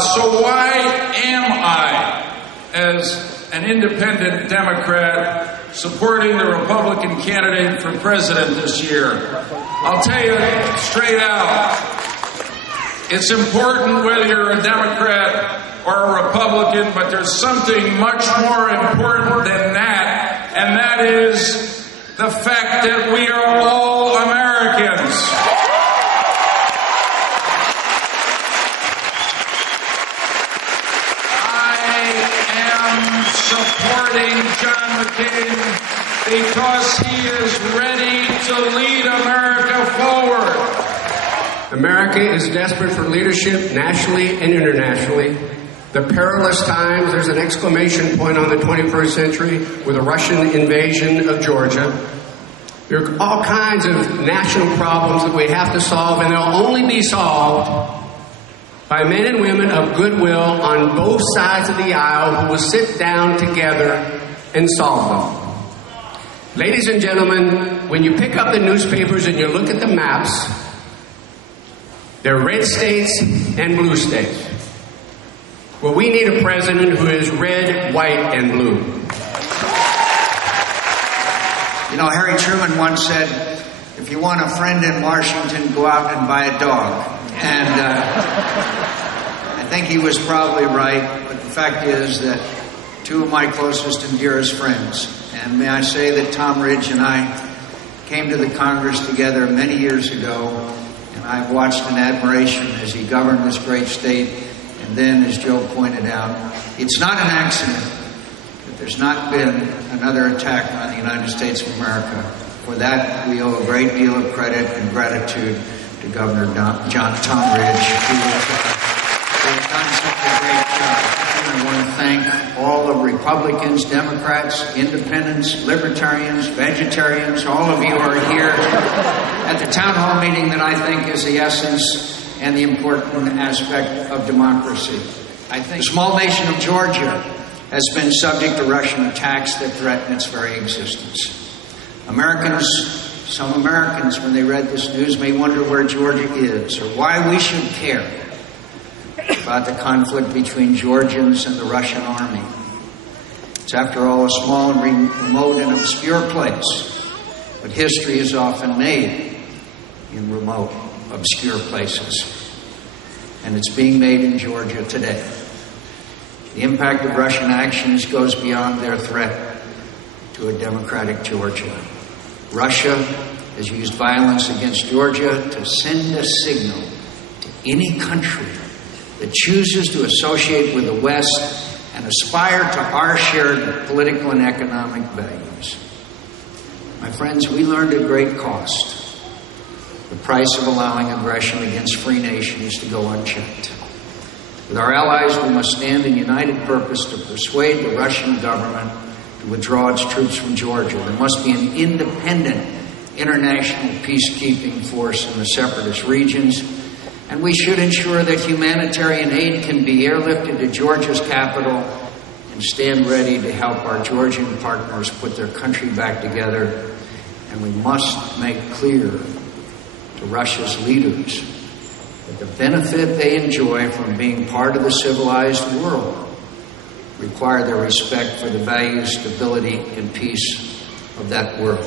So why am I, as an independent Democrat, supporting the Republican candidate for president this year? I'll tell you straight out, it's important whether you're a Democrat or a Republican, but there's something much more important than that, and that is the fact that we are all Americans. Supporting John McCain because he is ready to lead America forward. America is desperate for leadership nationally and internationally. The perilous times, there's an exclamation point on the 21st century with a Russian invasion of Georgia. There are all kinds of national problems that we have to solve, and they'll only be solved by men and women of goodwill on both sides of the aisle who will sit down together and solve them. Ladies and gentlemen, when you pick up the newspapers and you look at the maps, there are red states and blue states. Well, we need a president who is red, white, and blue. You know, Harry Truman once said, if you want a friend in Washington, go out and buy a dog. And I think he was probably right, but the fact is that two of my closest and dearest friends, and may I say that Tom Ridge and I came to the Congress together many years ago, and I've watched in admiration as he governed this great state, and then, as Joe pointed out, it's not an accident that there's not been another attack on the United States of America. For that, we owe a great deal of credit and gratitude to Governor Tom Ridge, who has done such a great job. And I want to thank all the Republicans, Democrats, Independents, Libertarians, Vegetarians, all of you who are here at the town hall meeting that I think is the essence and the important aspect of democracy. I think the small nation of Georgia has been subject to Russian attacks that threaten its very existence. Some Americans, when they read this news, may wonder where Georgia is or why we should care about the conflict between Georgians and the Russian army. It's, after all, a small and remote and obscure place, but history is often made in remote, obscure places. And it's being made in Georgia today. The impact of Russian actions goes beyond their threat to a democratic Georgia. Russia has used violence against Georgia to send a signal to any country that chooses to associate with the West and aspire to our shared political and economic values. My friends, we learned at great cost the price of allowing aggression against free nations to go unchecked. With our allies, we must stand in united purpose to persuade the Russian government to withdraw its troops from Georgia. There must be an independent international peacekeeping force in the separatist regions, and we should ensure that humanitarian aid can be airlifted to Georgia's capital and stand ready to help our Georgian partners put their country back together. And we must make clear to Russia's leaders that the benefit they enjoy from being part of the civilized world require their respect for the values, stability, and peace of that world.